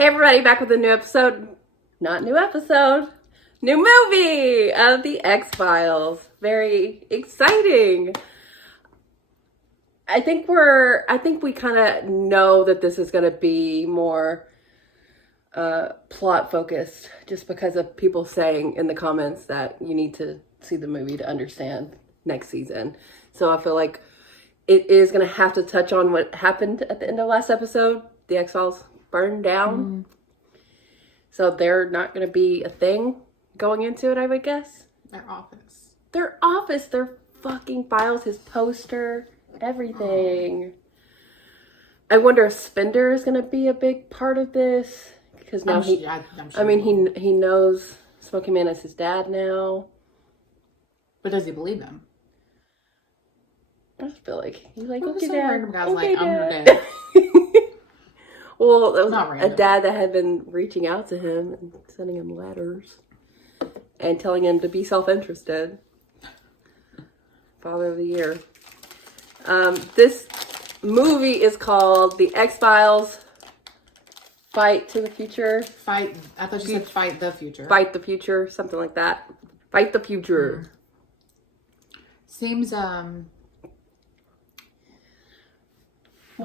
Hey everybody, back with a new episode. Not new episode. New movie of The X-Files. Very exciting. I think we kind of know that this is going to be more plot focused just because of people saying in the comments that you need to see the movie to understand next season. So I feel like it is going to have to touch on what happened at the end of last episode. The X-Files burned down. So they're not going to be a thing going into it, I would guess. Their office. Their fucking files, his poster, everything. I wonder if Spender is going to be a big part of this. Because now he knows Smokey Man is his dad now. But does he believe him? I just feel like he's like, okay, Dad. Random guy's okay, like, I'm your Dad. dad. Well, it was Not a random. dad that had been reaching out to him and sending him letters and telling him to be self-interested. Father of the Year. This movie is called The X-Files Fight to the Future. I thought you said Fight the Future. Fight the Future, something like that. Fight the Future. Seems, Well,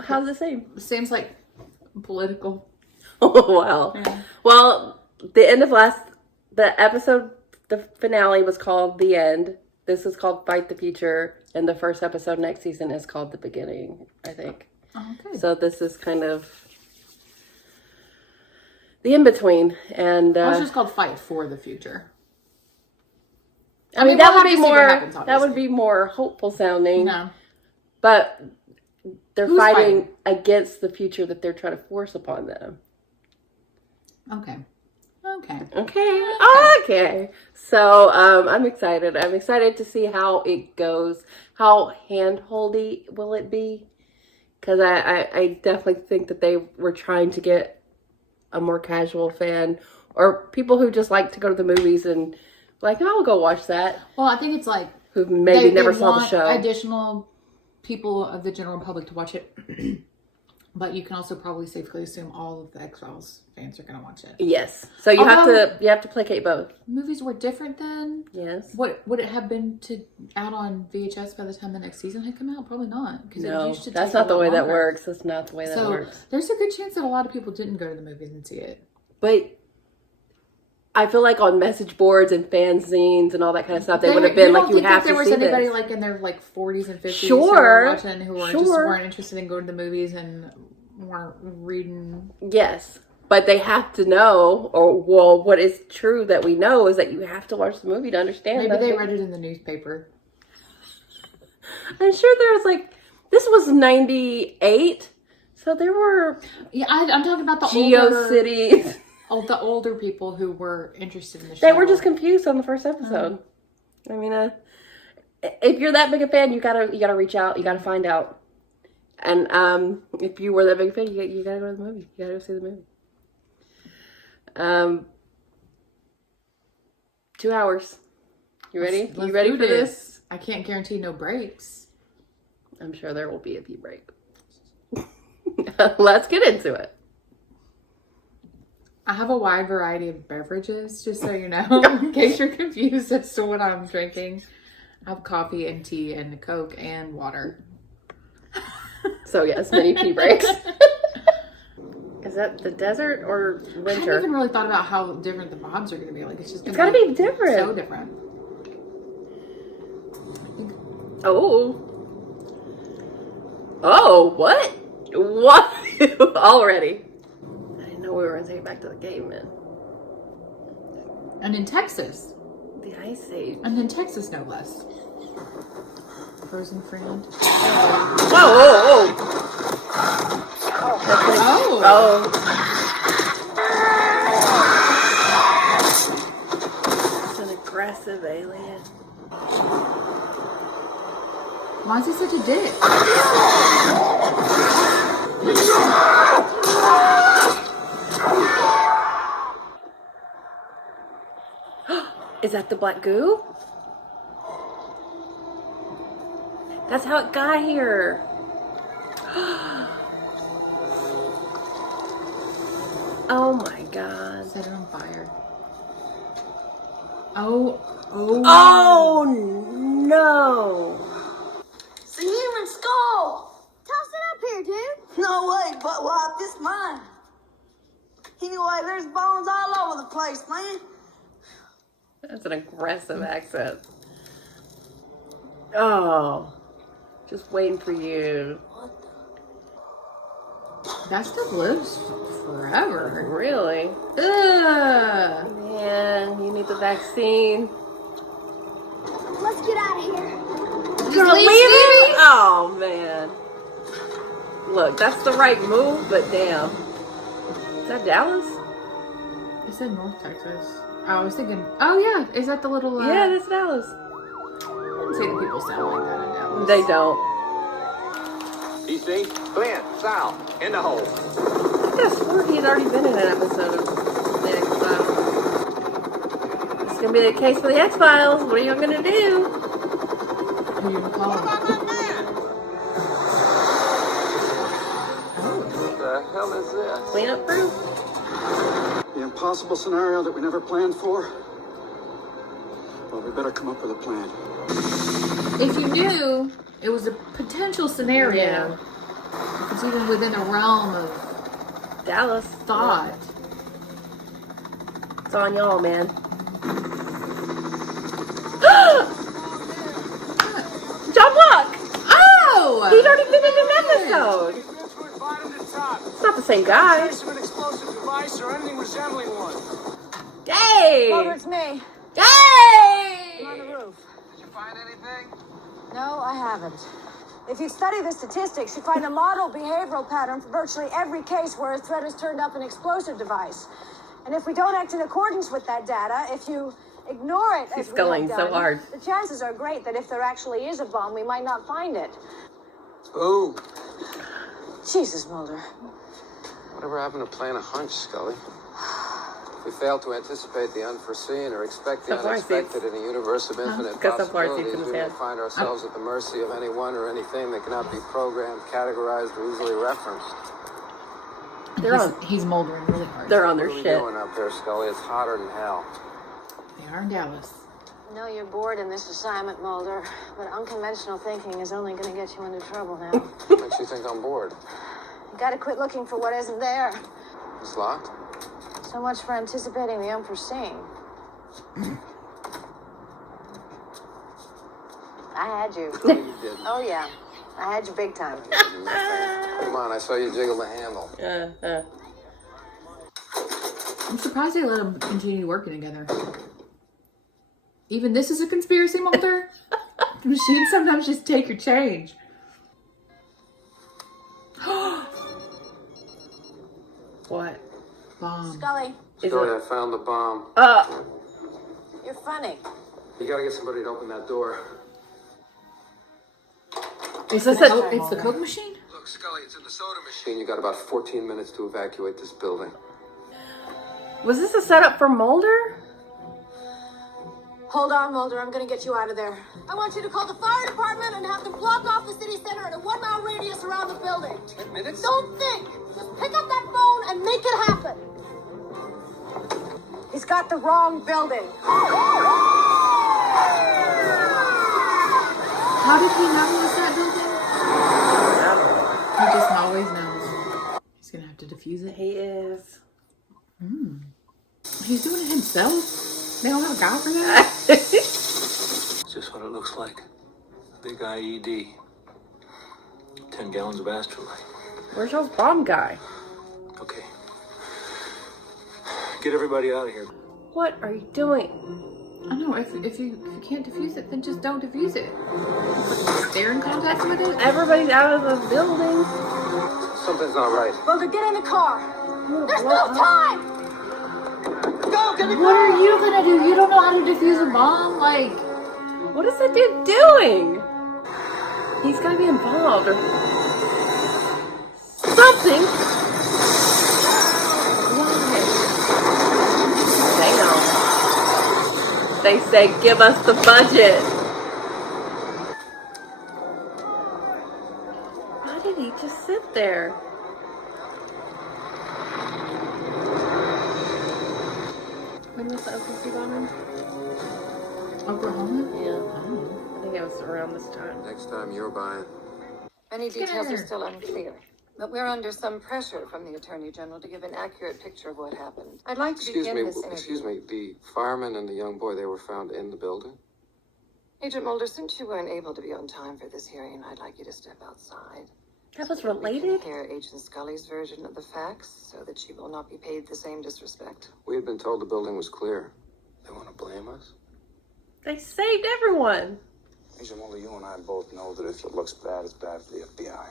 how's it seem? seems like political. Oh, wow. Yeah. Well, the episode, the finale was called The End. This is called Fight the Future. And the first episode next season is called The Beginning, I think. Okay. So this is kind of the in-between. And Well, it's just called Fight for the Future. I mean, we'll that would have be to see what more, happens, that would obviously. be more hopeful sounding. No. But they're Who's fighting against the future that they're trying to force upon them. Okay. Okay. So I'm excited. I'm excited to see how it goes. How hand-holdy will it be? Because I definitely think that they were trying to get a more casual fan or people who just like to go to the movies and like, oh, I'll go watch that. Well, I think it's like Who maybe never they saw the want show. additional people of the general public to watch it. But you can also probably safely assume all of the X-Files fans are going to watch it. Yes. So you have to placate both. Movies were different then. Yes. What would it have been to out on VHS by the time the next season had come out? Probably not. Because No, it used to that's take not a the lot way that longer. works. That's not the way that So works. there's a good chance that a lot of people didn't go to the movies and see it. But I feel like on message boards and fanzines and all that kind of stuff, they would have been like, you have to see there was anybody this. like in their like 40s and 50s Sure. who were watching who were just Sure. weren't interested in going to the movies and weren't reading. Yes, but they have to know, or well, what is true that we know is that you have to watch the movie to understand. Maybe that. they read it in the newspaper. I'm sure there was like, this was 98, so there were Yeah, I'm talking about the GeoCities. the older people who were interested in the show. They were just confused on the first episode. I mean, if you're that big a fan, you gotta reach out. You gotta find out. And if you were that big a fan, you gotta go to the movie. You gotta go see the movie. 2 hours. You ready? Let's You ready do for this? I can't guarantee no breaks. I'm sure there will be a few breaks. Let's get into it. I have a wide variety of beverages, just so you know, in case you're confused as to what I'm drinking. I have coffee and tea and Coke and water. So yes, many pee breaks. Is that the desert or I haven't winter? even really thought about how different the bobs are going to be. Like, it's just It's gotta be different. So different. Oh. Oh, what? What? Already. I didn't know we were going to take it back to the caveman. And in Texas. The Ice Age. And in Texas, no less. Frozen friend. Whoa, whoa, whoa. Oh. Oh. It's an aggressive alien. Why is he such a dick? Is that the black goo? That's how it got here. Oh my god. Set it on fire. Oh. Oh no. It's a human skull! Toss it up here, dude! No way, but wipe, this mine. Anyway, there's bones all over the place, man. That's an aggressive accent. Oh. Just waiting for you. That stuff lives forever. Really? Ugh. Man, you need the vaccine. Let's get out of here. You gonna leave it? Oh man. Look, that's the right move, but damn. Is that Dallas? It said North Texas. I was thinking, oh yeah, is that the little? Yeah, that's Dallas. I wouldn't say that people sound like that in Dallas. They don't. DC, Glenn, Sal, in the hole. I could have sworn he'd already been in an episode of the X-Files. It's gonna be the case for the X-Files. What are you gonna do? Who you call? What the hell is this? Clean up crew? The impossible scenario that we never planned for? Well, we better come up with a plan. If you knew it was a potential scenario, Yeah. if it's even within a realm of Dallas. thought. It's on y'all, man. John Locke! Oh! He'd already been in an episode. It's not the same guy. An explosive device or anything resembling one. Hey! It's me. Hey! On the roof. Did you find anything? No, I haven't. If you study the statistics, you find a model behavioral pattern for virtually every case where a threat has turned up an explosive device. And if we don't act in accordance with that data, if you ignore it He's as we have sculling so done, hard. the chances are great that if there actually is a bomb, we might not find it. Ooh. Jesus, Mulder. Whatever happened to playing a hunch, Scully? We fail to anticipate the unforeseen or expect the So far, unexpected in a universe of infinite Because so far, it's possibilities. in his We may head. find ourselves at the mercy of anyone or anything that cannot be programmed, categorized, or easily referenced. He's moldering really hard. They're on What their are we shit. doing up there, Scully? It's hotter than hell. They are in Dallas. I know you're bored in this assignment, Mulder, but unconventional thinking is only going to get you into trouble now. What makes you think I'm bored? You got to quit looking for what isn't there. It's locked? So much for anticipating the unforeseen. I had you. No, you didn't. Oh, yeah. I had you big time. Come on, I saw you jiggle the handle. I'm surprised they let them continue working together. Even this is a conspiracy, Mulder? Machines sometimes just take your change. What? Bomb. Scully, Is Scully, it? I found the bomb. you're funny. You gotta get somebody to open that door. It's this the a- Coke- it's the Coke machine? Look, Scully, it's in the soda machine. You got about 14 minutes to evacuate this building. Was this a setup for Mulder? Hold on, Mulder. I'm going to get you out of there. I want you to call the fire department and have them block off the city center in a 1 mile radius around the building. 10 minutes? Don't think. Just pick up that phone and make it happen. He's got the wrong building. How did he know it was that building? He just always knows. He's gonna have to defuse it. He is. He's doing it himself. They don't have a guy for that. It's just what it looks like. Big IED. 10 gallons of astrolite. Where's your bomb guy? Okay. Get everybody out of here. What are you doing? I know. If you can't defuse it, then just don't defuse it. But they're in contact with it. Everybody's out of the building. Something's not right. Mulder, get in the car. There's no time. Go, get the What are you gonna do? You don't know how to defuse a bomb? Like, What is that dude doing? He's gotta be involved or something. Why? Damn. They say give us the budget. Why did he just sit there? bombing? Oklahoma? Yeah. I think it was around this time. Next time you're buying. Many details Skinner. are still unclear, but we're under some pressure from the Attorney General to give an accurate picture of what happened. I'd like to Excuse begin me, this interview. excuse me. The fireman and the young boy, they were found in the building? Agent Mulder, since you weren't able to be on time for this hearing, I'd like you to step outside. That was We can related? hear Agent Scully's version of the facts so that she will not be paid the same disrespect. We had been told the building was clear. They want to blame us? They saved everyone. Agent Mulder, you and I both know that if it looks bad, it's bad for the FBI.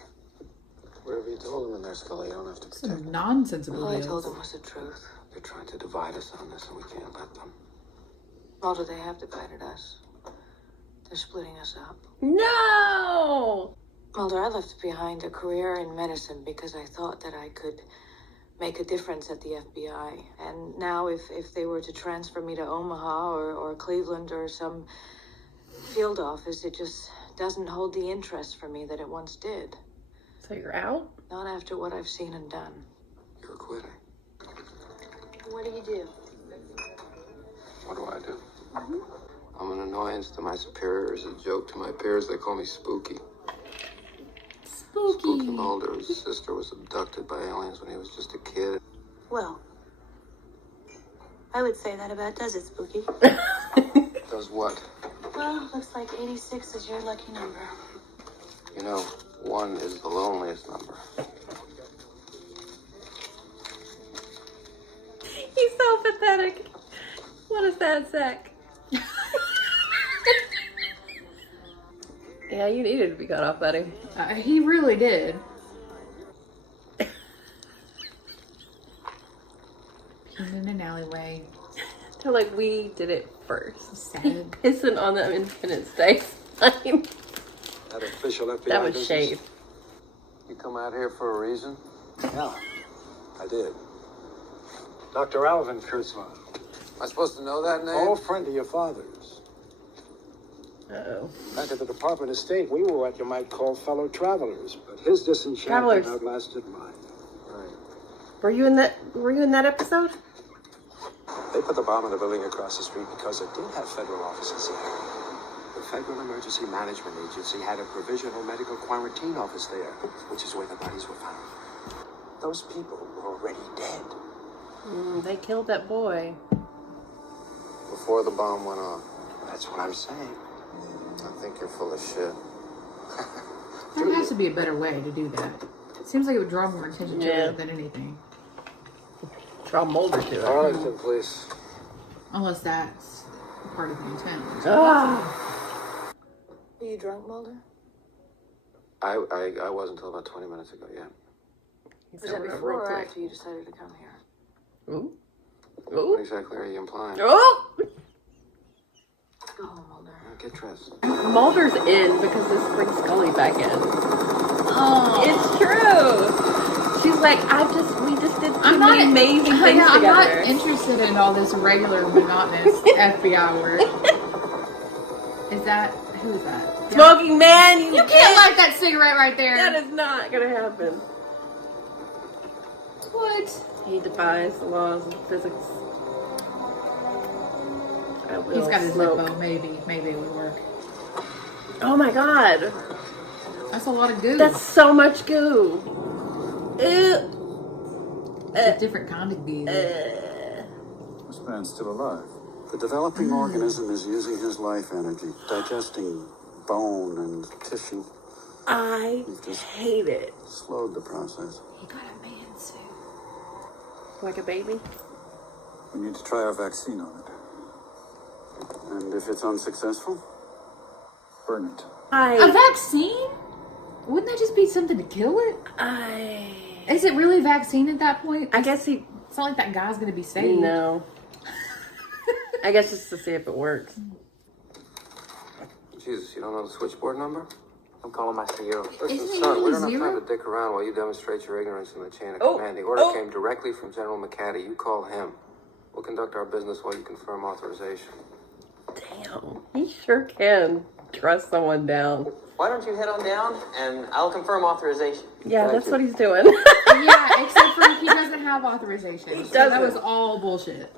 Whatever you told them in there, Scully, you don't have to protect Some them. nonsensical All I deals. told them was the truth. They're trying to divide us on this, and we can't let them. Mulder, they have divided us. They're splitting us up. No! Mulder, I left behind a career in medicine because I thought that I could make a difference at the FBI. And now if they were to transfer me to Omaha or Cleveland or some field office, it just doesn't hold the interest for me that it once did. So you're out? Not after what I've seen and done. You're quitting. What do you do? What do I do? I'm an annoyance to my superiors, a joke to my peers. They call me Spooky. Spooky Mulder's sister was abducted by aliens when he was just a kid. Well, I would say that about does it, Spooky. Does what? Well, looks like 86 is your lucky number. You know, 1 is the loneliest number. He's so pathetic. What a sad sack. Yeah, you needed to be cut off, buddy. He really did. Peeing in an alleyway. They're like, we did it first. Sad. Pissing on the Independence Day sign. That official FBI That was business? shade. You come out here for a reason? Yeah, I did. Dr. Alvin Kurzweil. Am I supposed to know that name? Old friend of your father's. Uh-oh. Back at the Department of State, we were what you might call fellow travelers, but his disenchantment Travelers. outlasted mine. Right. Were you in that episode? They put the bomb in the building across the street because it did have federal offices there. The Federal Emergency Management Agency had a provisional medical quarantine office there, which is where the bodies were found. Those people were already dead. They killed that boy. Before the bomb went off. That's what I'm saying. I think you're full of shit. There has to be a better way to do that. It seems like it would draw more attention to Yeah. it than anything. Draw Mulder to it. Arlington, please. Unless that's part of the intent. Ah. Are you drunk, Mulder? I wasn't until about 20 minutes ago, yeah. He's Was that real before or quick. after you decided to come here? Ooh. What Ooh. exactly are you implying? Oh! Go home, Mulder. Get dressed. Mulder's in because this brings Scully back in. Oh. It's true. She's like, we just did too many amazing things I'm together. not interested in all this regular monotonous FBI work. Who is that? Smoking man, you You can't light that cigarette right there. That is not gonna happen. What? He defies the laws of physics. I will He's got his smoke. Zippo. Maybe it would work. Oh my god. That's a lot of goo. That's so much goo. Ew. It's a different kind of goo. This man's still alive. The developing organism is using his life energy, digesting bone and tissue. I You've just hate it. slowed the process. He got a man suit. Like a baby? We need to try our vaccine on it. And if it's unsuccessful, burn it. A vaccine? Wouldn't that just be something to kill it? Is it really a vaccine at that point? I guess he. It's not like that guy's gonna be saved. No. I guess just to see if it works. Jesus, you don't know the switchboard number? I'm calling my CEO. Listen, Isn't it son, we usually don't have zero? time to dick around while you demonstrate your ignorance in the chain of Oh, command. The order oh. came directly from General McCaddy. You call him. We'll conduct our business while you confirm authorization. Damn. He sure can trust someone down. Why don't you head on down and I'll confirm authorization. Yeah, Thank that's you. what he's doing. Yeah, except for he doesn't have authorization. So that doesn't. was all bullshit.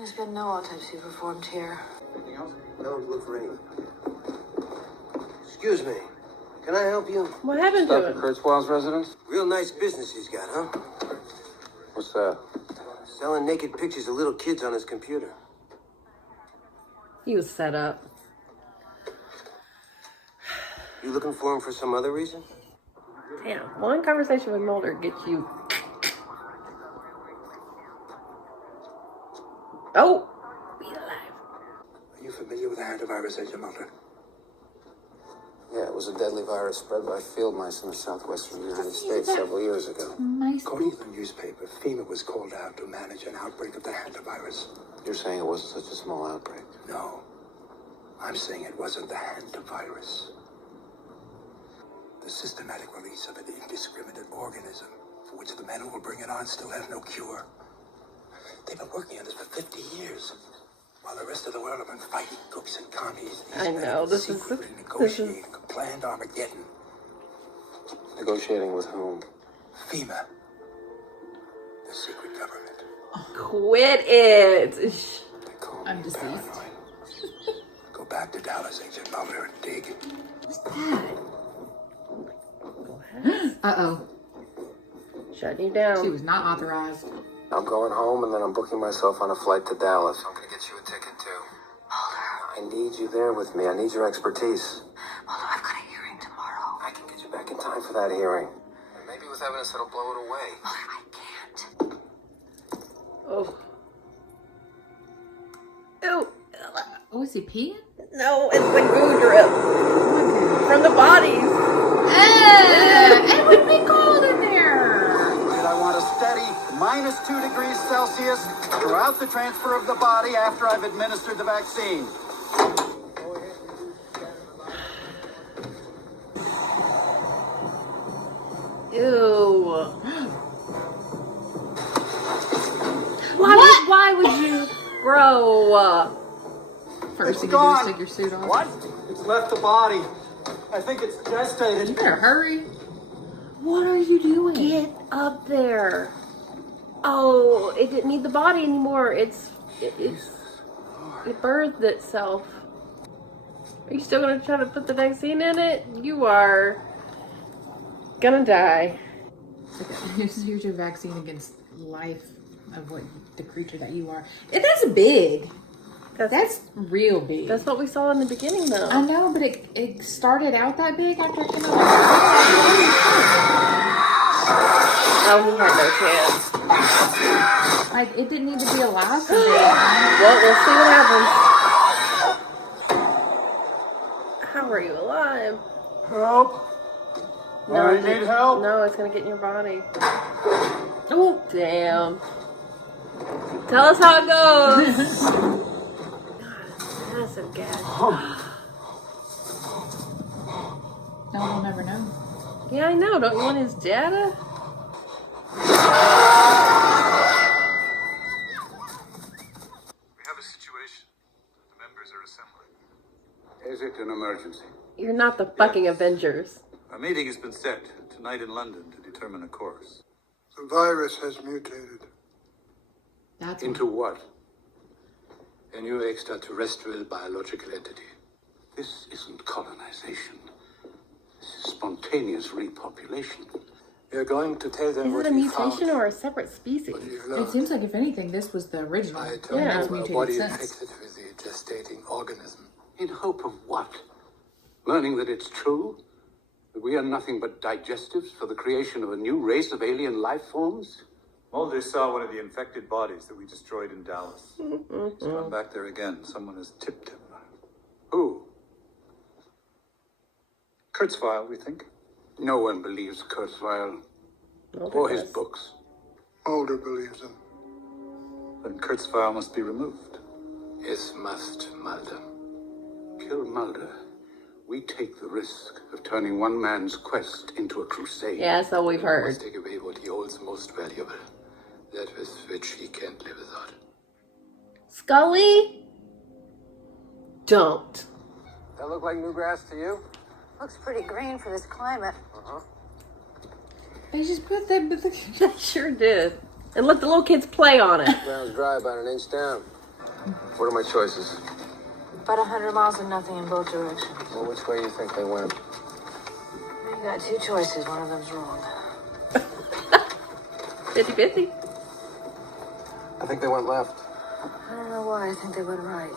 There's been no autopsy performed here. Anything else? No, look for anything. Excuse me. Can I help you? What happened to him? Kurzweil's residence? Real nice business he's got, huh? What's that? Selling naked pictures of little kids on his computer. He was set up. You looking for him for some other reason? Damn, one conversation with Mulder gets you. Oh! Be alive. Are you familiar with the hantavirus, Agent Mulder? Yeah, it was a deadly virus spread by field mice in the southwestern United States several years ago. According to the newspaper, FEMA was called out to manage an outbreak of the hantavirus. You're saying it wasn't such a small outbreak? No. I'm saying it wasn't the hantavirus. The systematic release of an indiscriminate organism for which the men who will bring it on still have no cure. They've been working on this for 50 years. While the rest of the world have been fighting crooks and commies, these I men know, have this is secretly negotiating a planned Armageddon. Negotiating with whom? FEMA. The secret government. Quit it! They call I'm me deceased. paranoid. Go back to Dallas, Agent Mulder, and dig. What's that? Uh-oh. Shutting you down. She was not authorized. I'm going home and then I'm booking myself on a flight to Dallas. I'm gonna get you a ticket too. I need you there with me. I need your expertise. Mulder, I've got a hearing tomorrow. I can get you back in time for that hearing. And maybe with evidence that'll blow it away. Mulder, I can't. Oh. Ew. Oh, is he peeing? No, it's the goo drip. From the bodies. It would be cold in there. And I want a steady -2 degrees Celsius throughout the transfer of the body after I've administered the vaccine. Ew. Why would you, bro? First, you gone. do is take your suit off. What? It's left the body. I think it's gestated. You better hurry. What are you doing? Get up there. Oh, it didn't need the body anymore. It birthed itself. Are you still gonna try to put the vaccine in it? You are gonna die. Here's your vaccine against life of what the creature that you are. That's big. That's real big. That's what we saw in the beginning, though. I know, but it started out that big after it came out. Oh, he had no chance. Like, it didn't even be alive for big. Well, we'll see what happens. How are you alive? Help! No, I need help. No, it's gonna get in your body. Oh, damn. Tell us how it goes. God, that's a gash. No one will never know. Yeah, I know. Don't you want his data? We have a situation. The members are assembling. Is it an emergency? You're not the fucking Avengers. A meeting has been set tonight in London to determine a course. The virus has mutated. That's Into what? A new extraterrestrial biological entity. This isn't colonization. This is spontaneous repopulation. We are going to tell them Is what it a we mutation found. or a separate species? What you've It learned. seems like, if anything, this was the original. I And told Yeah. it's you our mutated body since. infected with the gestating organism. In hope of what? Learning that it's true? That we are nothing but digestives for the creation of a new race of alien life forms? Mulder saw one of the infected bodies that we destroyed in Dallas. He's gone back there again. Someone has tipped him. Who? Kurzweil, we think. No one believes Kurzweil or his books. Mulder believes him. Then Kurzweil must be removed. Es must, Mulder. Kill Mulder. We take the risk of turning one man's quest into a crusade. Yeah, that's all we've We heard. must take away what he holds most valuable. That with which he can't live without. Scully? Don't. That look like new grass to you? Looks pretty green for this climate. They just put that. They sure did. And let the little kids play on it. Ground's dry about an inch down. What are my choices? About 100 miles and nothing in both directions. Well, which way do you think they went? You got two choices. One of them's wrong. 50-50. I think they went left. I don't know why. I think they went right.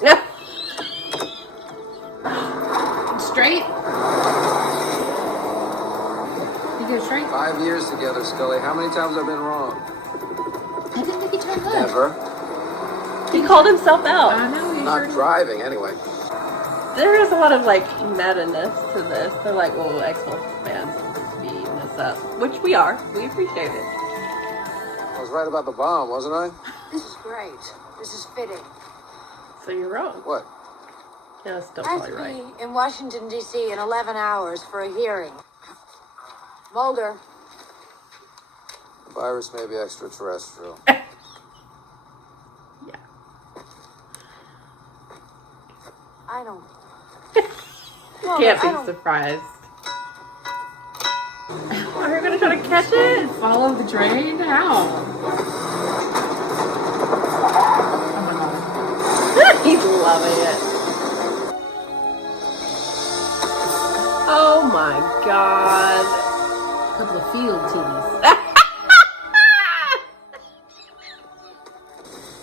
Straight? You go straight? 5 years together, Scully. How many times have I been wrong? I didn't think you turned left. Never. He called himself out. I know. You Not driving, anyway. There is a lot of like meta-ness to this. They're like, well, X-Men fans beating this up, which we are. We appreciate it. I was right about the bomb, wasn't I? This is great. This is fitting. So you're wrong. What? Yeah, it's still I have probably to right. be in Washington, D.C. in 11 hours for a hearing. Mulder. The virus may be extraterrestrial. I don't. Can't be surprised. Are you gonna try to catch it? Follow the train? How? Oh my god. He's loving it. Oh my god. Couple of field teas.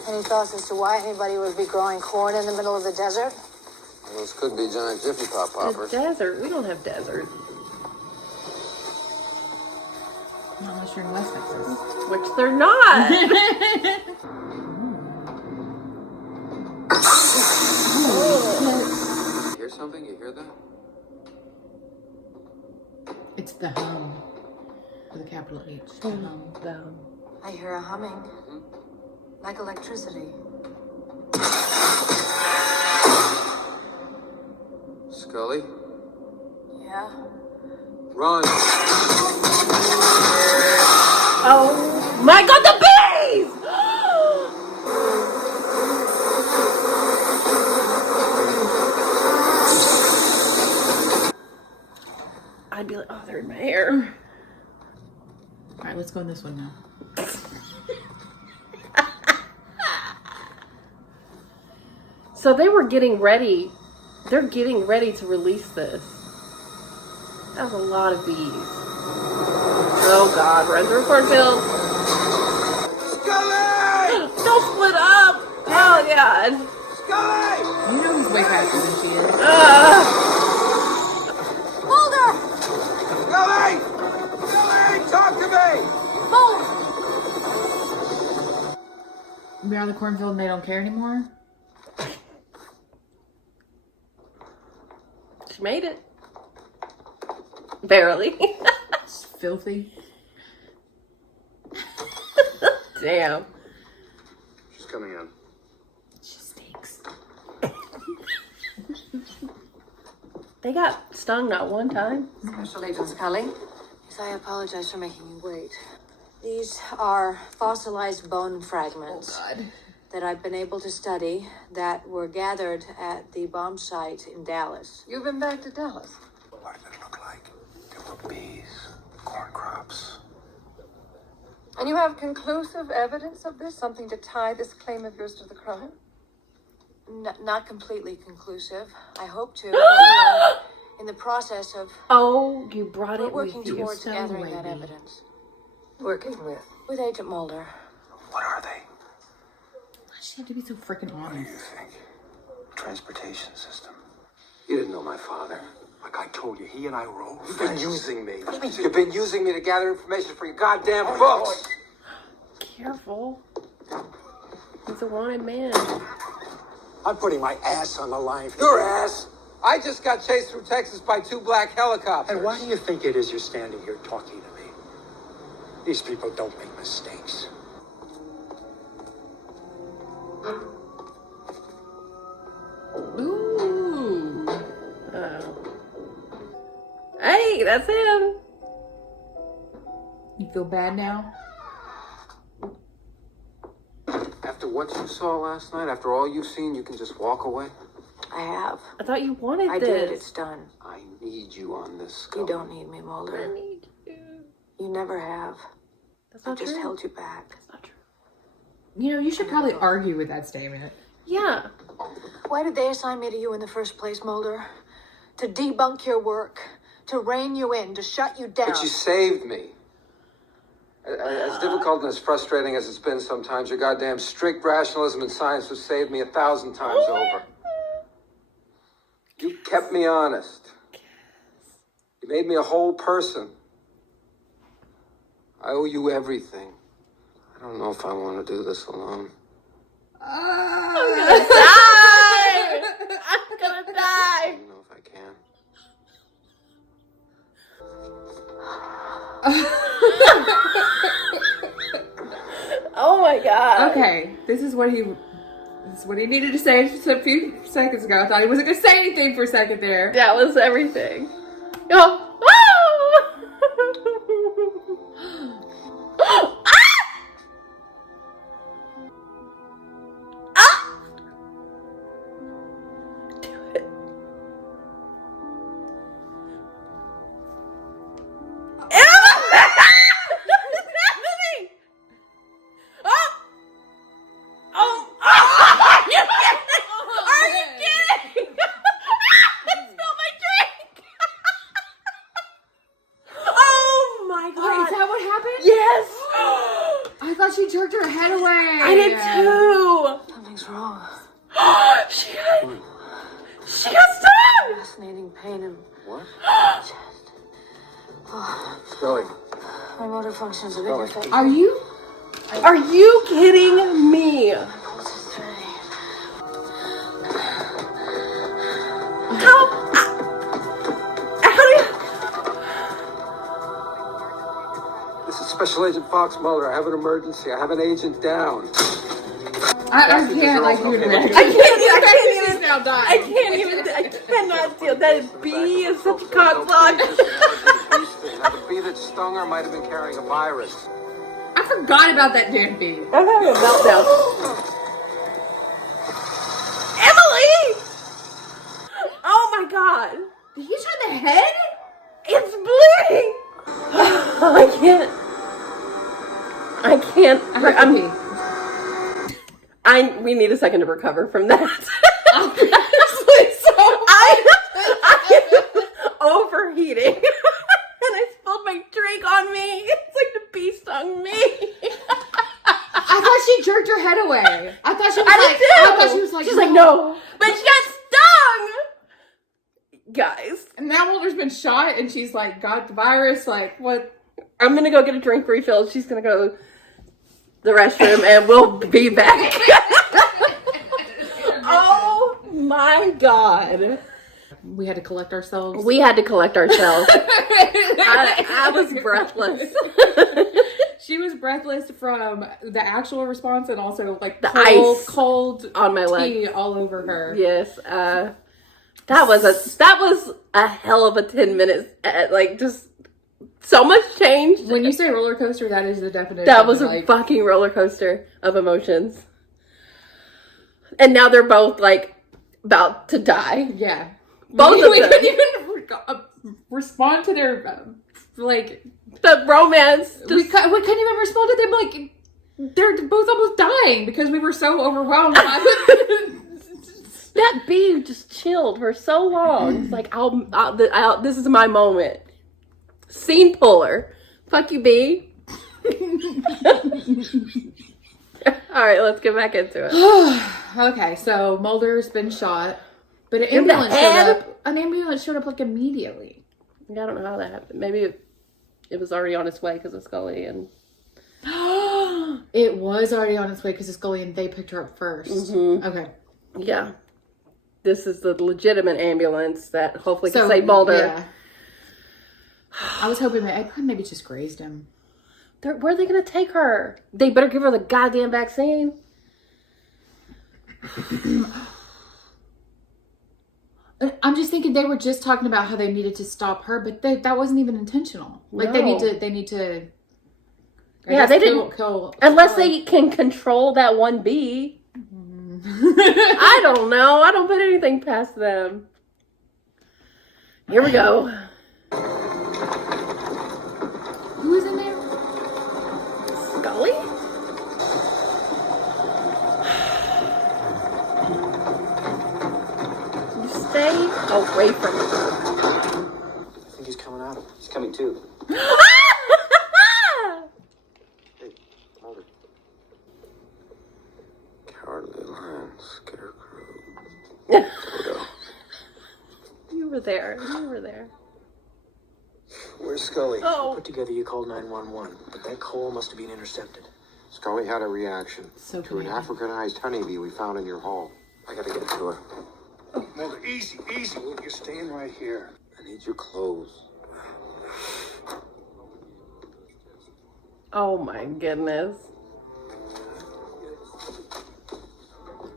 Any thoughts as to why anybody would be growing corn in the middle of the desert? Those could be giant Jiffy Pop The poppers. desert. We don't have desert. Not unless you're in West Texas. Which they're not. You hear something? You hear that? It's the hum. With a capital H. The hum. I hear a humming. Like electricity. Scully? Yeah? Run! Oh my god, the bees! I'd be like, oh, they're in my hair. Alright, let's go in this one now. So they were getting ready. They're getting ready to release this. That was a lot of bees. Oh god, run through cornfield. Scully! Don't split up! Oh god. Scully! You know he's way faster than she is. Mulder! Scully! Scully, talk to me! We're out of the cornfield and they don't care anymore? She made it. Barely. It's filthy. Damn. She's coming in. She stinks. They got stung not one time. Special Agent Scully. Yes, I apologize for making you wait. These are fossilized bone fragments that I've been able to study that were gathered at the bomb site in Dallas. You've been back to Dallas? What did it look like? There were bees, corn crops. And you have conclusive evidence of this? Something to tie this claim of yours to the crime? Not completely conclusive. I hope to. But we're in the process of Oh, you brought we're it with working you. towards so gathering that ready. evidence. Working with? With Agent Mulder. What are they? Why does she have to be so freaking What do you honest? think? Transportation system. You didn't know my father. Like I told you, he and I were old You've been friends. using me. You've been using me to gather information for your goddamn books. Careful. He's a wanted man. I'm putting my ass on the line for Your ass. I just got chased through Texas by 2 black helicopters. And why do you think it is you're standing here talking to me? These people don't make mistakes. Ooh. Oh. Hey, that's him. You feel bad now? After what you saw last night, after all you've seen, you can just walk away? I have. I thought you wanted I this. did. It's done. I need you on this, Scully. You don't need me, Mulder. I need you. You never have. That's I not just true. held you back. That's not true. You know, you should probably argue with that statement. Yeah. Why did they assign me to you in the first place, Mulder? To debunk your work, to rein you in, to shut you down. But you saved me. As difficult and as frustrating as it's been sometimes, your goddamn strict rationalism and science have saved me 1,000 times over. You kept me honest. You made me a whole person. I owe you everything. I don't know if I want to do this alone. I'm gonna die! I'm gonna die! I don't know if I can. Oh my god. Okay, this is what he needed to say a few seconds ago. I thought he wasn't gonna say anything for a second there. That was everything. Oh! She jerked her head away. I did too. Something's wrong. She got stung. Fascinating pain in What? my chest. Oh, Scully. my motor functions have been affected. Are you kidding me? My pulse is steady. This is Special Agent Fox Mulder. I have an emergency. I have an agent down. I can't like you. I cannot deal. That bee is such a cockblock. The bee that stung her might have been carrying a virus. I forgot about that damn bee. I'm having a meltdown. Emily! Oh my god. Did you try the head? It's bleeding. I can't. We need a second to recover from that. I'm overheating. And I spilled my drink on me. It's like the bee stung me. I thought she jerked her head away. I thought she was like, she's like, no. But she got stung. Guys. And now Mulder's been shot and she's like, got the virus. Like, what? I'm gonna go get a drink refill. She's gonna go to the restroom and we'll be back. Oh my god. We had to collect ourselves. I was breathless. She was breathless from the actual response and also like the cold on my tea leg all over her. Yes. That was a hell of a 10 minutes. Like, just so much change. When you say roller coaster, that is the definition. That was a fucking roller coaster of emotions. And now they're both like about to die. Yeah. Both of them. We couldn't even respond to their like the romance. We couldn't even respond to them like they're both almost dying because we were so overwhelmed. That bee just chilled for so long. It's like, this is my moment. Scene puller. Fuck you, bee. All right, let's get back into it. Okay, so Mulder's been shot, but an ambulance showed up like immediately. I don't know how that happened. Maybe it was already on its way because of Scully and. It was already on its way because of Scully and they picked her up first. Mm-hmm. Okay. Yeah. This is the legitimate ambulance that hopefully can save Mulder. Yeah. I was hoping maybe just grazed him. Where are they going to take her? They better give her the goddamn vaccine. I'm just thinking they were just talking about how they needed to stop her, but that wasn't even intentional. Like No. they need to. Yeah, they didn't. Unless they can control that one bee. I don't know. I don't put anything past them. Here we go. Who is in there? Scully? away from her. I think he's coming out of it. He's coming too. Hey, Mulder. Cowardly lion, scarecrow. Dodo. You were there. You were there. Where's Scully? Oh. Put together you called 911, but that call must have been intercepted. Scully had a reaction So to an bad. Africanized honeybee we found in your hall. I gotta get to her. Mulder, easy. You're staying right here. I need your clothes. Oh my goodness.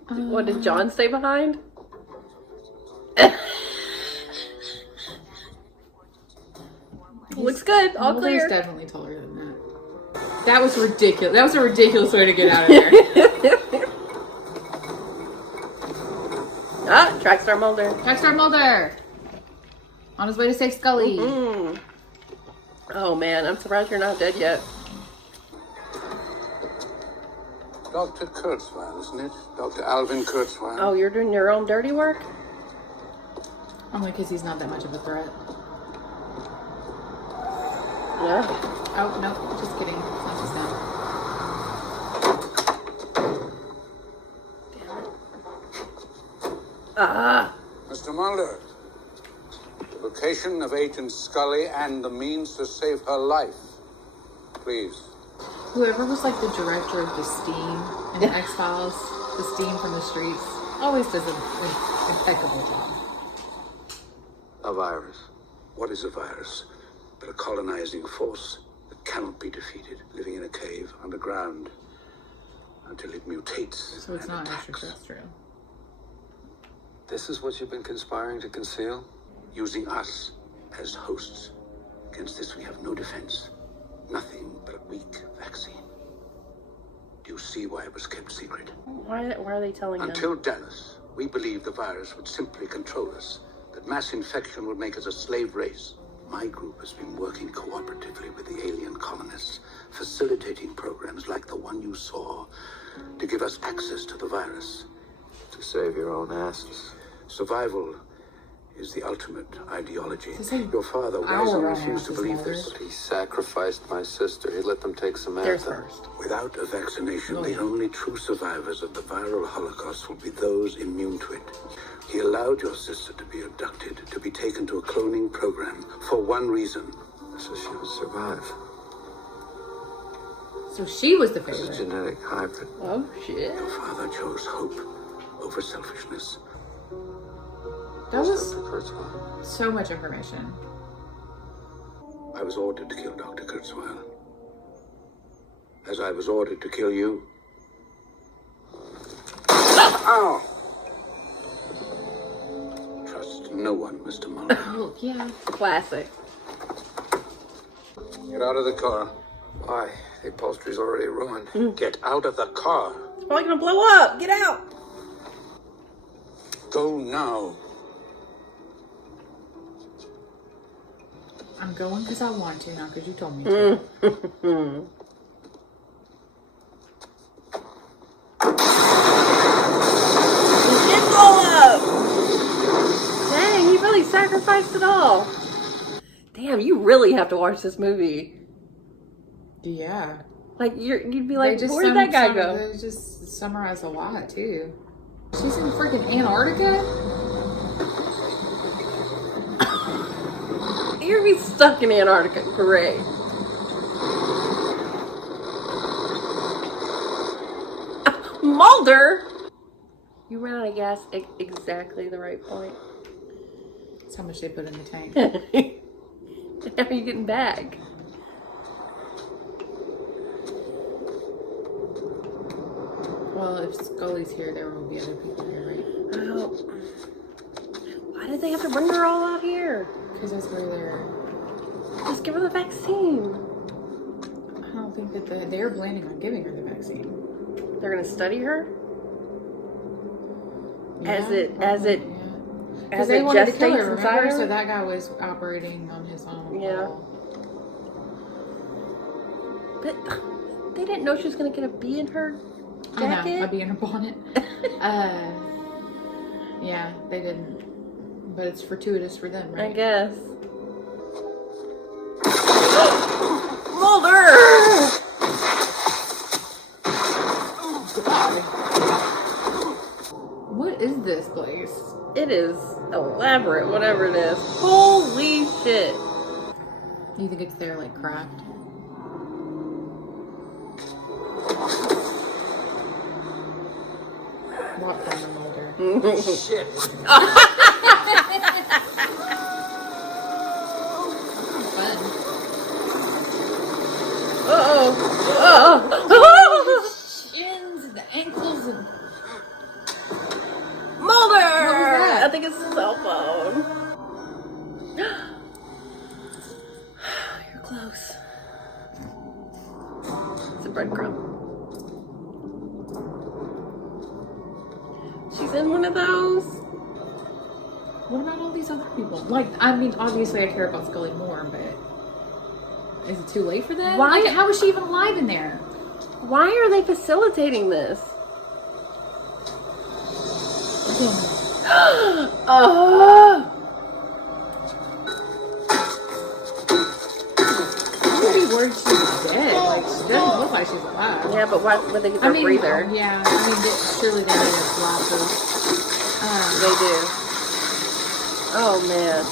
What, did John stay behind? Looks good. All Mulder's clear. definitely taller than that. That was ridiculous. That was a ridiculous way to get out of there. Ah, Trackstar Mulder. Trackstar Mulder! On his way to save Scully. Mm. Oh man, I'm surprised you're not dead yet. Dr. Kurzweil, isn't it? Dr. Alvin Kurzweil. Oh, you're doing your own dirty work? Only because he's not that much of a threat. Yeah. Oh, no, just kidding. It's not just that. Ah. Mr. Mulder, the location of Agent Scully and the means to save her life. Please. Whoever was like the director of the steam in X-Files, the steam from the streets, always does an impeccable job. A virus. What is a virus? But a colonizing force that cannot be defeated, living in a cave underground until it mutates. So it's and not attacks. extraterrestrial. This is what you've been conspiring to conceal? Using us as hosts. Against this we have no defense. Nothing but a weak vaccine. Do you see why it was kept secret? Why are they telling them? Until Dallas, we believed the virus would simply control us, that mass infection would make us a slave race. My group has been working cooperatively with the alien colonists, facilitating programs like the one you saw to give us access to the virus. To save your own asses. Survival is the ultimate ideology. Is this Your father our wisely own refused to asses, believe Mulder? this. He sacrificed my sister. He let them take There's Samantha. first. Without a vaccination, Oh, the yeah. only true survivors of the viral holocaust will be those immune to it. He allowed your sister to be abducted, to be taken to a cloning program for one reason. So she would survive. So she was the As a favorite. genetic hybrid. Oh shit. Your father chose hope over selfishness. That was Dr. Kurzweil. so much information. I was ordered to kill Dr. Kurzweil. As I was ordered to kill you. Ow! Trust no one, Mr. Mulder. Oh, yeah. Classic. Get out of the car. Why? The upholstery's already ruined. Get out of the car. It's probably gonna blow up. Get out. Go now. I'm going because I want to, not because you told me to. It blow up. Dang, he really sacrificed it all. Damn, you really have to watch this movie. Yeah. Like you'd be like, They just where did that guy sum- go? They just summarize a lot, too. She's in freaking Antarctica? You're gonna be stuck in Antarctica. Great. Mulder! You ran out of gas at exactly the right point. That's how much they put in the tank. How are you getting back? Well, if Scully's here, there will be other people here, right? Oh. Why did they have to bring her all out here? Because that's where they're... Just give her the vaccine. I don't think that they're planning on giving her the vaccine. They're gonna study her? Yeah, As it Because they wanted to kill gestates her, inside remember? her? So that guy was operating on his own. Yeah. little- But they didn't know she was gonna get a bee in her I know, jacket. I'd be in her bonnet. Yeah, they didn't But it's fortuitous for them, right? I guess. Mulder! What is this place? It is elaborate, whatever it is. Holy shit. You think it's there, like, cracked? What from the Mulder? Shit. Fun. Shins and the ankles and... Mulder! What was that? I think it's a cell phone. You're close. It's a breadcrumb. She's in one of those. What about all these other people? Like, I mean, obviously I care about Scully more, but is it too late for them? Why- Like, how is she even alive in there? Why are they facilitating this? I would be worried she's dead. Like, she doesn't look like she's alive. Yeah, but why would they get I their mean, breather? yeah, I mean, surely they need glasses. They do. Oh man.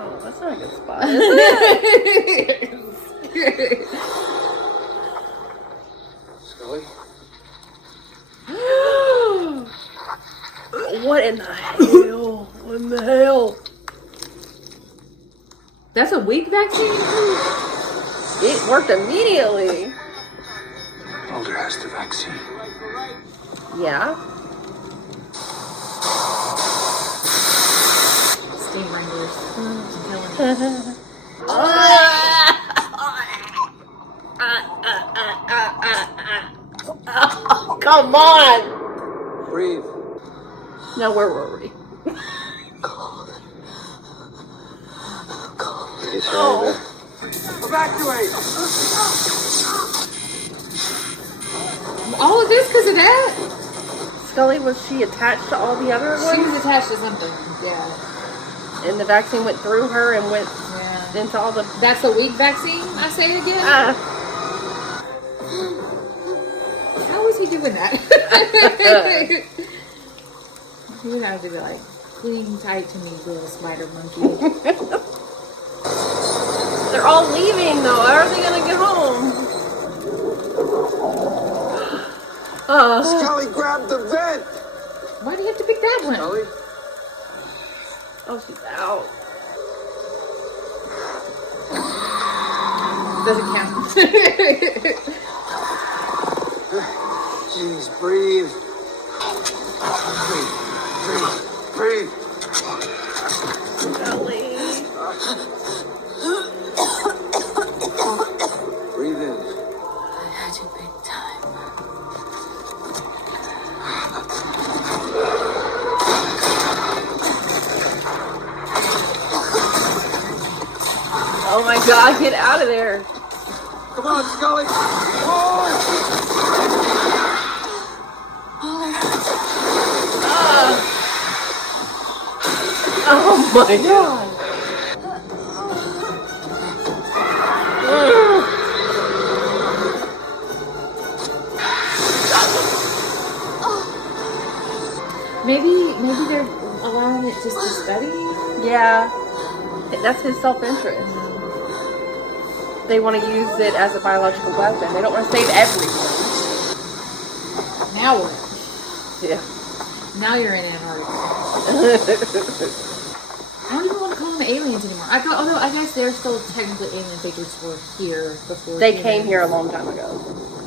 Oh, that's not a good spot, is it? Scully? What in the hell? What in the hell? That's a weak vaccine? It worked immediately. Mulder has the vaccine. Yeah. Steam Rangers. Come on. Breathe. Now where were we? Evacuate! All of this because of that? Scully, was she attached to all the other She ones? was attached to something. Yeah. And the vaccine went through her and went Yeah. into all the... That's a weak vaccine, I say again? How is he doing that? He would have to be like, cling tight to me, little spider monkey. They're all leaving though. How are they gonna get home? Scully, grab the vent! Why do you have to pick that one? Scully? Oh, she's out. Doesn't count. Jeez, breathe. Breathe. Scully. Breathe in. I had you big time. Oh my god, get out of there. Come on, Scully. Oh my god. Maybe they're allowing it just to study? Yeah. That's his self-interest. They want to use it as a biological weapon. They don't want to save everyone. Now what? Yeah. Now you're in Antarctica. I don't even want to call them aliens anymore. Although I guess they're still technically alien figures were here before. They humans. came here a long time ago.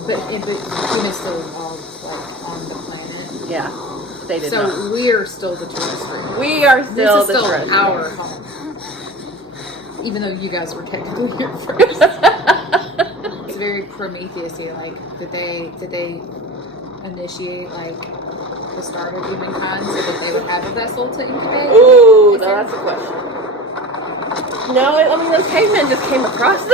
But humans still evolved like on the planet. Yeah. They did So not. we're still the terrestrials. We are still this is the still terrestrials. our home. Even though you guys were technically here first. It's very Prometheus-y. Like, did they initiate like the start of humankind so that they would have a vessel to incubate? Ooh, no, that's a question. No, I mean those cavemen just came across them.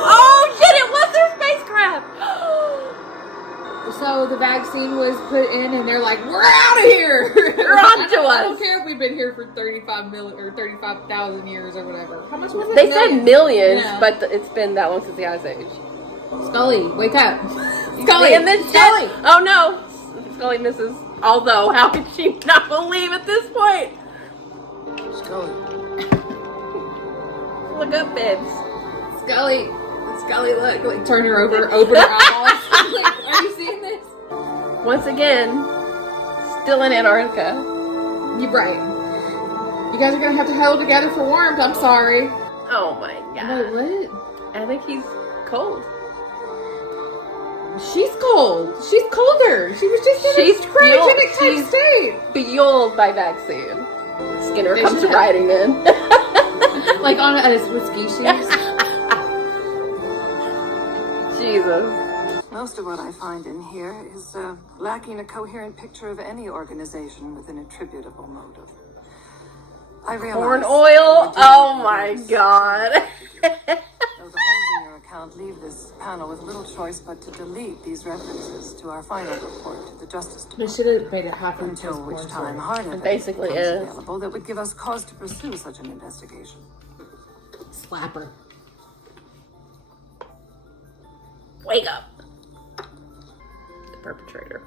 Oh shit! It was their spacecraft. So how the vaccine was put in, and they're like, "We're out of here. You're on to I don't us." care if we've been here for 35,000 years or whatever. How much was it? They said millions, Yeah. but it's been that long since the Ice Age. Scully, wake up. Scully, and this Scully. shit. Oh no, Scully misses. Although, how could she not believe at this point? Scully. Look up, babes. Scully, look, like turn her over, open her eyeballs. Like, are you seeing this? Once again, still in Antarctica. You're right. You guys are gonna have to huddle together for warmth. I'm sorry. Oh my god. Wait, what? I think he's cold. She's cold. She's colder. She was just in She's a cryogenic type she's state. fueled by vaccine. Skinner They comes should have- riding in. Like on with ski shoes. Jesus. Most of what I find in here is lacking a coherent picture of any organization with an attributable motive. I realize Corn oil? Oh my god. though the holes in your account leave this panel with little choice but to delete these references to our final report to the Justice They Department. should have made it half Until which time hard It evidence basically becomes is. available that would give us cause to pursue such an investigation. Slap her. Wake up. The perpetrator.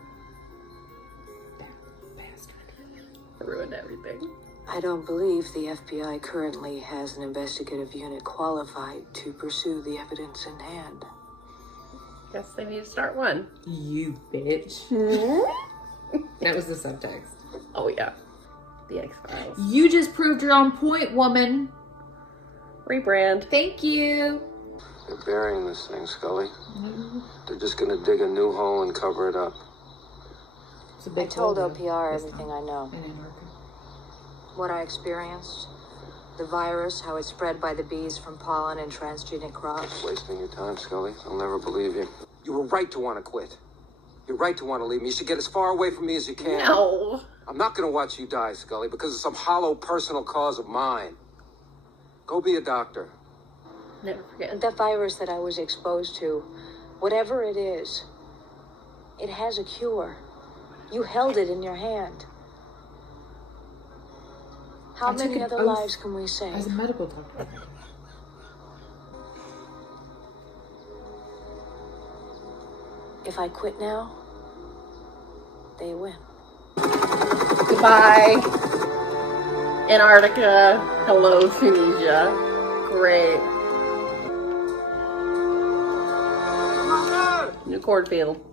Ruined everything. I don't believe the FBI currently has an investigative unit qualified to pursue the evidence in hand. Guess they need to start one. You bitch. That was the subtext. Oh yeah. The X-Files. You just proved you're on point, woman. Rebrand. Thank you. They're burying this thing, Scully. They're just gonna dig a new hole and cover it up. It's a I big told hole, though, OPR this everything time. I know. In Antarctica. What I experienced, the virus, how it's spread by the bees from pollen and transgenic crops. Wasting your time, Scully. I'll never believe you. You were right to want to quit. You're right to want to leave me. You should get as far away from me as you can. No. I'm not gonna watch you die, Scully, because of some hollow personal cause of mine. Go be a doctor. Never forget. The virus that I was exposed to, whatever it is, it has a cure. You held it in your hand. How I took many an other oath lives can we save? As a medical doctor. If I quit now, they win. Goodbye. Antarctica. Hello, Tunisia. Great. New cornfield.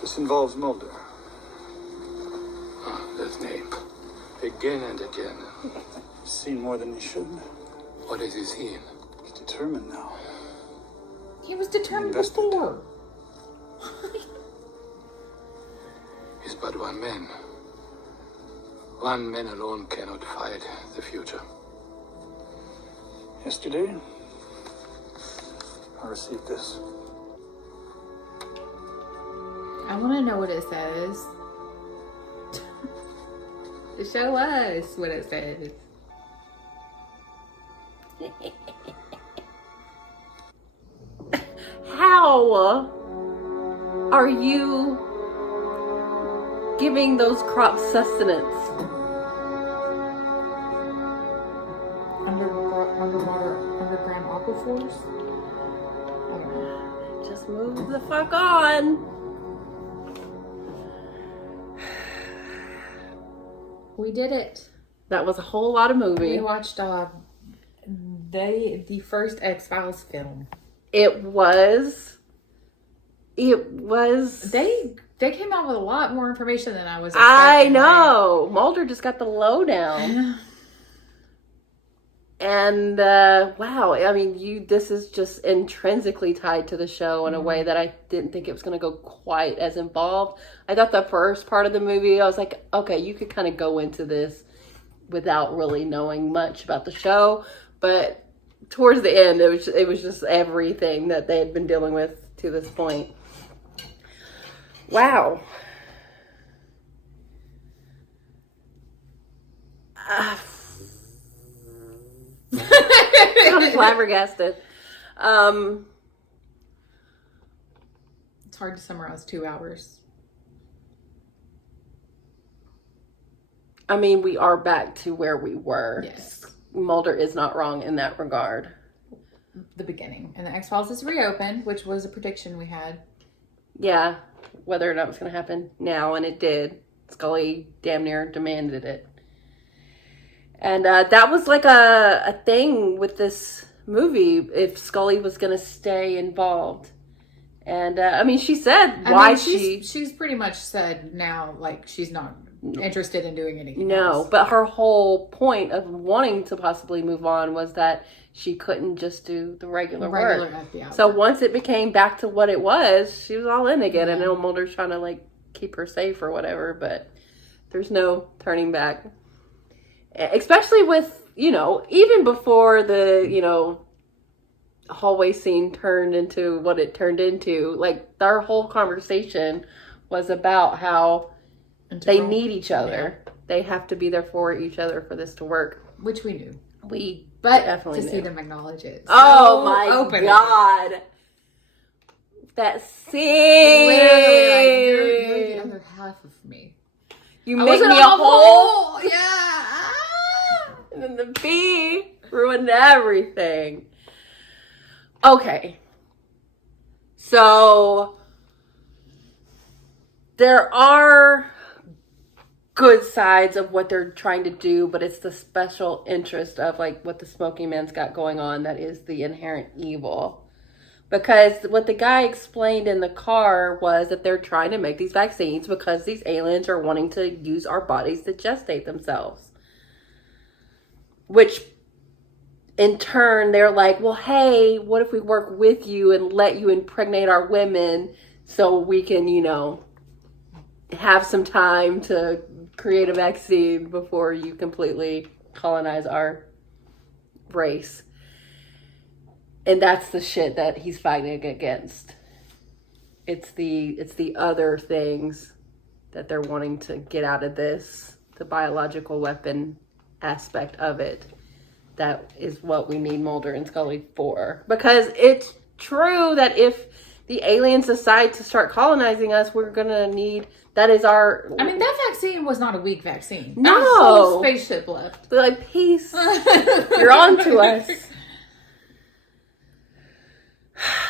This involves Mulder. That name. Again and again. He's seen more than he should. What has he seen? He's determined now. He was determined Invested. before. He's but one man. One man alone cannot fight the future. Yesterday, I received this. I want to know what it says. Show us what it says. How are you giving those crops sustenance? Underground aquifers? I don't know. Just move the fuck on. We did it. That was a whole lot of movie. We watched the first X-Files film. It was. They came out with a lot more information than I was I expecting. know. Mulder just got the lowdown. And wow, I mean, this is just intrinsically tied to the show in a way that I didn't think it was going to go quite as involved. I thought the first part of the movie, I was like, okay, you could kind of go into this without really knowing much about the show, but towards the end, it was just everything that they had been dealing with to this point. Wow. I'm flabbergasted. It's hard to summarize 2 hours. I mean, we are back to where we were. Yes. Mulder is not wrong in that regard. The beginning. And the X-Files is reopened, which was a prediction we had. Yeah, whether or not it was going to happen now, and it did. Scully damn near demanded it. And that was like a thing with this movie, if Scully was going to stay involved. And, I mean, she said why she's pretty much said now, like, she's not interested in doing anything else. But her whole point of wanting to possibly move on was that she couldn't just do the regular work. FBI so once it became back to what it was, she was all in again. And I know Mulder's trying to, like, keep her safe or whatever, but there's no turning back. Especially with, even before the, hallway scene turned into what it turned into, like, their whole conversation was about how they need each other. Yeah. They have to be there for each other for this to work. Which we knew. But definitely to see them acknowledge it. Oh my God. That scene. Literally, you're the other half of me. You make me a whole. Yeah. And then the bee ruined everything. Okay. So there are good sides of what they're trying to do, but it's the special interest of like what the Smoking Man's got going on that is the inherent evil. Because what the guy explained in the car was that they're trying to make these vaccines because these aliens are wanting to use our bodies to gestate themselves. Which in turn, they're like, well, hey, what if we work with you and let you impregnate our women so we can, have some time to create a vaccine before you completely colonize our race. And that's the shit that he's fighting against. It's the other things that they're wanting to get out of this, the biological weapon aspect of it. That is what we need Mulder and Scully for. Because it's true that if the aliens decide to start colonizing us, we're gonna need... That is our... I mean, that vaccine was not a weak vaccine. No! A whole spaceship left. They're like, peace. You're on to us.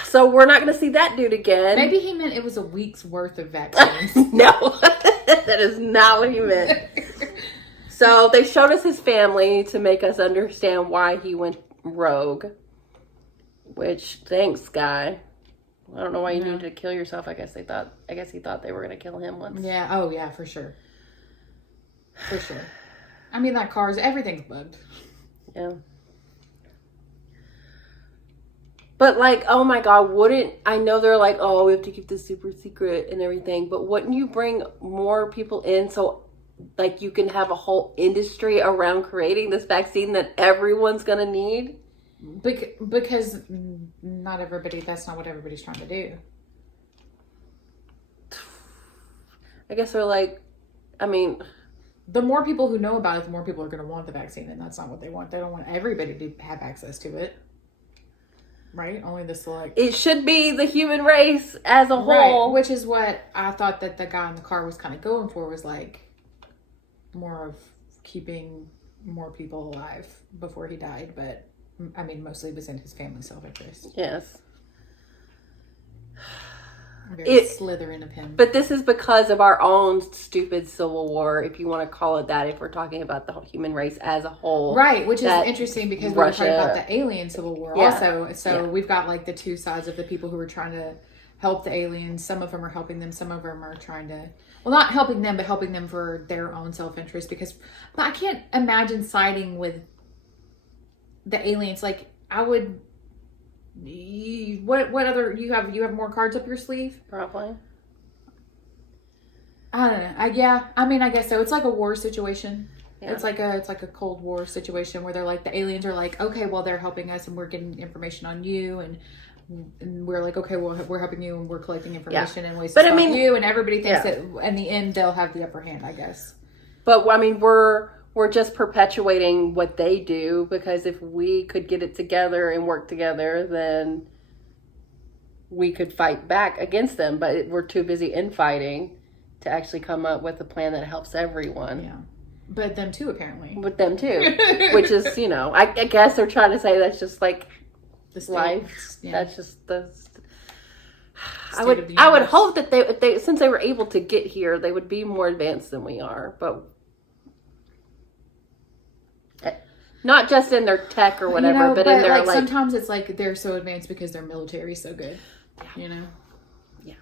So we're not gonna see that dude again. Maybe he meant it was a week's worth of vaccines. No. That is not what he meant. So they showed us his family to make us understand why he went rogue. Which, thanks, guy. I don't know why you needed to kill yourself. I guess he thought they were going to kill him once. Yeah. Oh, yeah, for sure. For sure. I mean, that everything's bugged. Yeah. But like, oh my God, I know they're like, oh, we have to keep this super secret and everything, but wouldn't you bring more people in so like you can have a whole industry around creating this vaccine that everyone's going to need? Because that's not what everybody's trying to do. I guess they're like, I mean... The more people who know about it, the more people are going to want the vaccine, and that's not what they want. They don't want everybody to have access to it. Right? Only the select. It should be the human race as a whole. Right, which is what I thought that the guy in the car was kind of going for, was like more of keeping more people alive before he died, but... I mean, mostly it was in his family's self-interest. Yes. Very Slytherin of him. But this is because of our own stupid civil war, if you want to call it that, if we're talking about the human race as a whole. Right, which is interesting because we were talking about the alien civil war also. So we've got like the two sides of the people who are trying to help the aliens. Some of them are helping them. Some of them are trying to... Well, not helping them, but helping them for their own self-interest. But I can't imagine siding with the aliens. Like, I would... What other... You have more cards up your sleeve? Probably. I don't know. I guess so. It's like a war situation. Yeah. It's like a Cold War situation where they're like, the aliens are like, okay, well, they're helping us and we're getting information on you, and we're like, okay, well, we're helping you and we're collecting information and ways to stop you, and everybody thinks that in the end they'll have the upper hand, I guess. But I mean, we're just perpetuating what they do, because if we could get it together and work together, then we could fight back against them, but we're too busy infighting to actually come up with a plan that helps everyone. Yeah. But them too, apparently. With them too. Which is, you know, I guess they're trying to say that's just like The life. Yeah. That's just the... State of the I would universe. hope that if they, since they were able to get here, they would be more advanced than we are. But not just in their tech or whatever, You know, but in their like, like... sometimes it's like they're so advanced because their military is so good. You know? Yeah.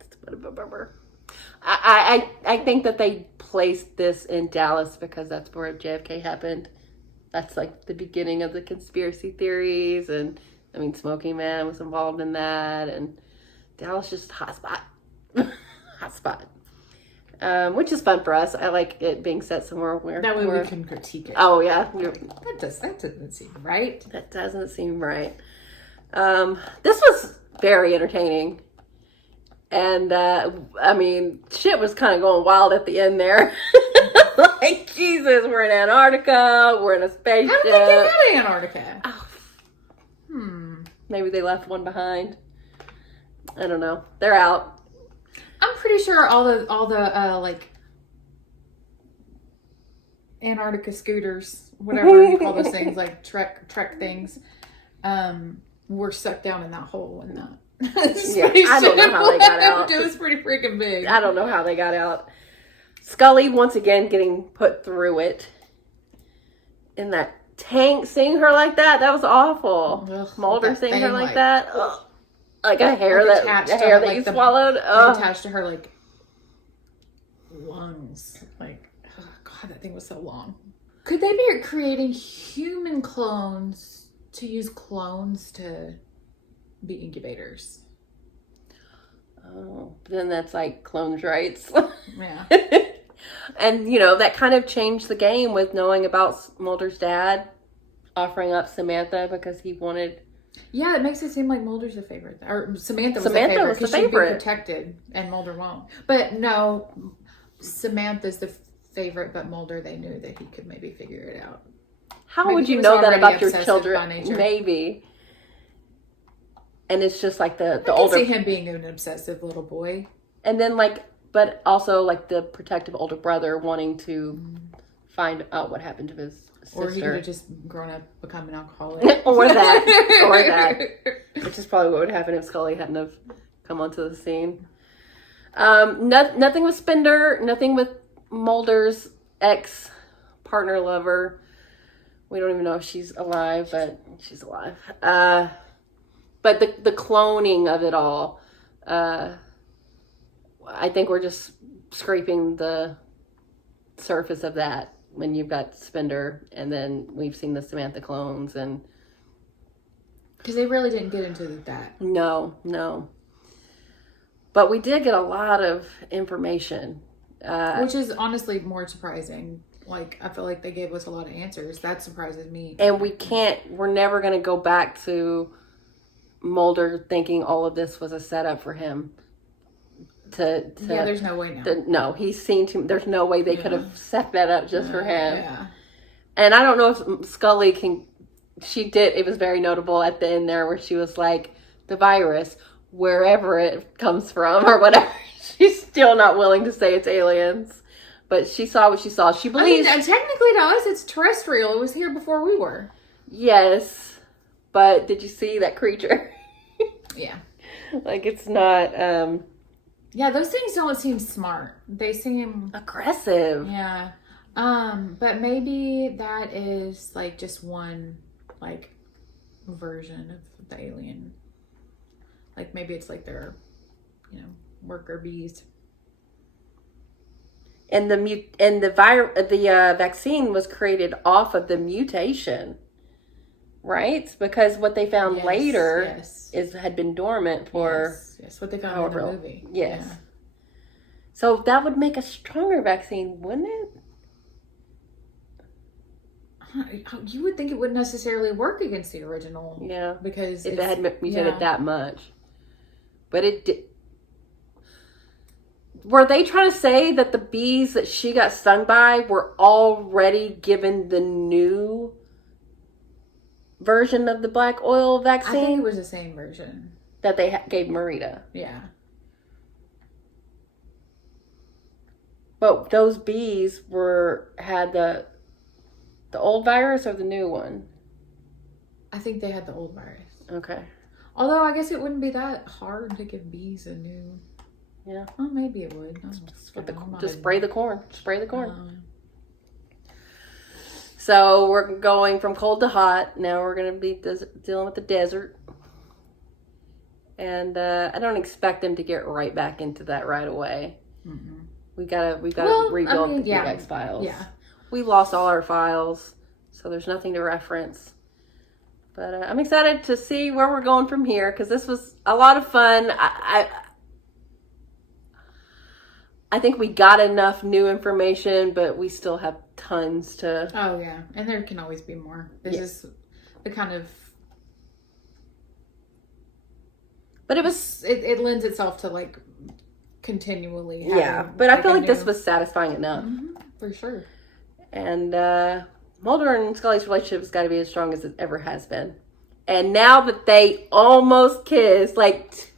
It's a bit of a bummer. I think that they placed this in Dallas because that's where JFK happened. That's like the beginning of the conspiracy theories, and I mean, Smoking Man was involved in that, and Dallas just hot spot, hot spot, which is fun for us. I like it being set somewhere where That way we can critique it. Oh yeah, That doesn't seem right. that doesn't seem right. This was very entertaining. And, I mean, shit was kind of going wild at the end there. Like, Jesus, we're in Antarctica. We're in a spaceship. How did they get out of Antarctica? Oh. Maybe they left one behind. I don't know. They're out. I'm pretty sure all the like Antarctica scooters, whatever you call those things, like trek things, were sucked down in that hole in that. Yeah, I don't know how they got out. It was pretty freaking big. I don't know how they got out. Scully, once again, getting put through it. In that tank, seeing her like that was awful. Ugh, Mulder that seeing her thing, like like- that. Ugh. Like a hair Like that attached a to hair her, that like you the- swallowed. like Ugh. attached to her like lungs. Like, oh god, that thing was so long. Could they be creating human clones to use clones to be incubators? Oh, but then that's like clones' rights. Yeah. And, you know, that kind of changed the game with knowing about Mulder's dad offering up Samantha because he wanted... Yeah, it makes it seem like Mulder's the favorite. Or Samantha was Samantha the favorite was the because she'd be favorite. protected and Mulder won't. But no, Samantha's the favorite, but Mulder, they knew that he could maybe figure it out. How Maybe would he you was know that already about your obsessive by children? nature. Maybe. And it's just like the I can older... see him being an obsessive little boy. And then like... But also like the protective older brother wanting to find out what happened to his sister. Or he could have just grown up, become an alcoholic. or that. Which is probably what would happen if Scully hadn't have come onto the scene. Nothing with Spender. Nothing with Mulder's ex-partner lover. We don't even know if she's alive, but she's alive. But the cloning of it all. I think we're just scraping the surface of that when you've got Spender, and then we've seen the Samantha clones, and Because they really didn't get into that. no. But we did get a lot of information. Which is honestly more surprising. Like, I feel like they gave us a lot of answers. That surprises me. And we're never going to go back to Mulder thinking all of this was a setup for him. Yeah, there's no way now. No, he's seen there's no way they could have set that up just for him. Yeah. And I don't know if Scully she did, it was very notable at the end there where she was like, the virus, wherever it comes from or whatever, she's still not willing to say it's aliens. But she saw what she saw. She believes... I mean, technically to us, it's terrestrial. It was here before we were. Yes. But did you see that creature? Yeah. Like, it's not... Yeah, those things don't seem smart. They seem... aggressive. Yeah. But maybe that is, like, just one, like, version of the alien. Like, maybe it's like their, worker bees. And the vaccine was created off of the mutation, right? Because what they found later had been dormant for yes, what they found however in the long. movie. Yes. Yeah. So that would make a stronger vaccine, wouldn't it? You would think it wouldn't necessarily work against the original. Yeah. Because if it had mutated that much. But it did. Were they trying to say that the bees that she got stung by were already given the new version of the black oil I think vaccine it was the same version. that they gave Marita. Yeah. But those bees had the old virus or the new one? I think they had the old virus. Okay. Although I guess it wouldn't be that hard to give bees a new. Yeah. Well, maybe it would. Just spray the corn. Spray the corn. So we're going from cold to hot. Now we're going to be dealing with the desert. And I don't expect them to get right back into that right away. Mm-hmm. We've got to rebuild the X-Files. Yeah. We lost all our files, so there's nothing to reference. But I'm excited to see where we're going from here, because this was a lot of fun. I think we got enough new information, but we still have tons to... Oh, yeah. And there can always be more. This is the kind of... But it was... It lends itself to, like, continually having... Yeah, but I feel like this was satisfying enough. Mm-hmm, for sure. And Mulder and Scully's relationship has got to be as strong as it ever has been. And now that they almost kiss, like...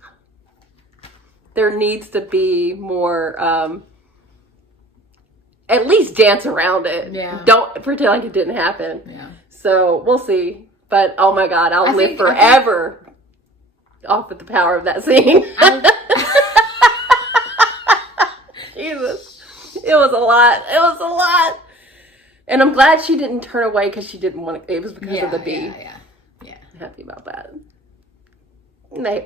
there needs to be more, at least dance around it. Yeah. Don't pretend like it didn't happen. Yeah. So we'll see. But oh my God, I'll live forever off with the power of that scene. Jesus. It was a lot. It was a lot. And I'm glad she didn't turn away because she didn't want to. It was because of the bee. Yeah. Happy about that.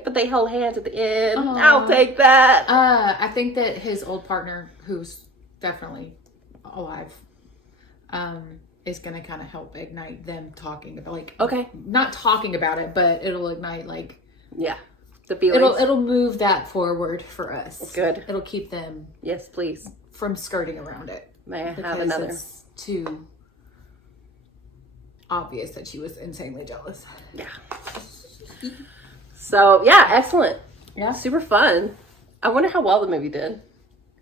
But they held hands at the end. I'll take that. I think that his old partner, who's definitely alive, is going to kind of help ignite them talking about, like, okay, not talking about it, but it'll ignite, like, yeah, the feelings. It'll move that forward for us. Good. It'll keep them, yes, please, from skirting around it. May I have another? It's too obvious that she was insanely jealous. Yeah. So, yeah, excellent. Yeah. Super fun. I wonder how well the movie did.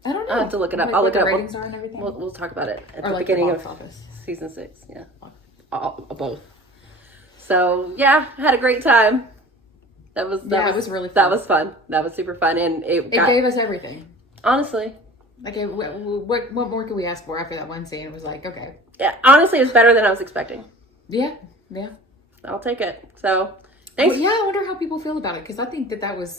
I don't know. I'll have to look it up. Like, I'll look it up. ratings are and everything? We'll talk about it at or the like beginning the of box office. season 6. Yeah. Both. So, yeah, I had a great time. It was really fun. That was fun. That was super fun. And it gave us everything. Honestly. Like, what more could we ask for after that one scene? It was like, okay. Yeah, honestly, it was better than I was expecting. Yeah. I'll take it. So, thanks. Well, yeah, I wonder how people feel about it, because I think that would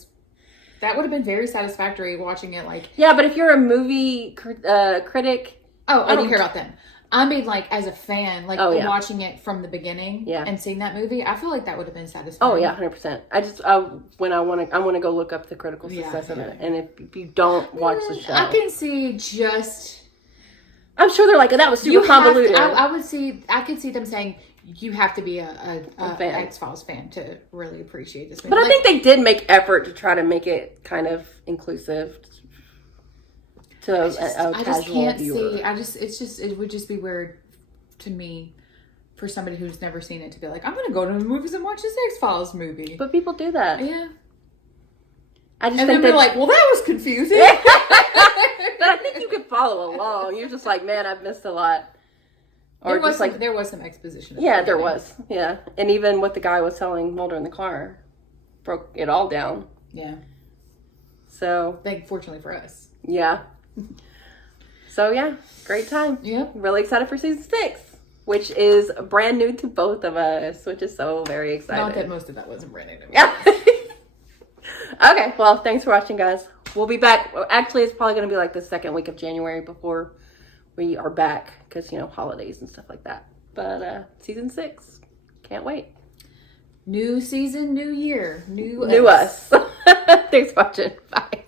have been very satisfactory watching it. Like, yeah, but if you're a movie critic, I don't care about them. I mean, like, as a fan, like, watching it from the beginning and seeing that movie, I feel like that would have been satisfying. Oh yeah, 100%. I just I want to go look up the critical success of it, and if you don't watch the show, I can see just. I'm sure they're like, that was super convoluted. I could see them saying, you have to be a fan. X-Files fan to really appreciate this movie. But I think they did make effort to try to make it kind of inclusive to a casual viewer. It would just be weird to me for somebody who's never seen it to be like, I'm going to go to the movies and watch this X-Files movie. But people do that. Yeah. I just and think then they're like, well, that was confusing. But I think you could follow along. You're just like, man, I've missed a lot. Or there was some exposition. Yeah, there was. Yeah. And even what the guy was telling Mulder in the car broke it all down. Yeah. So. Fortunately for us. Yeah. So, yeah. Great time. Yeah. Really excited for season 6, which is brand new to both of us, which is so very exciting. Not that most of that wasn't brand new to me. Okay. Well, thanks for watching, guys. We'll be back. Actually, it's probably going to be like the second week of January before we are back, because, holidays and stuff like that. But season 6, can't wait. New season, new year, new us. Thanks for watching. Bye.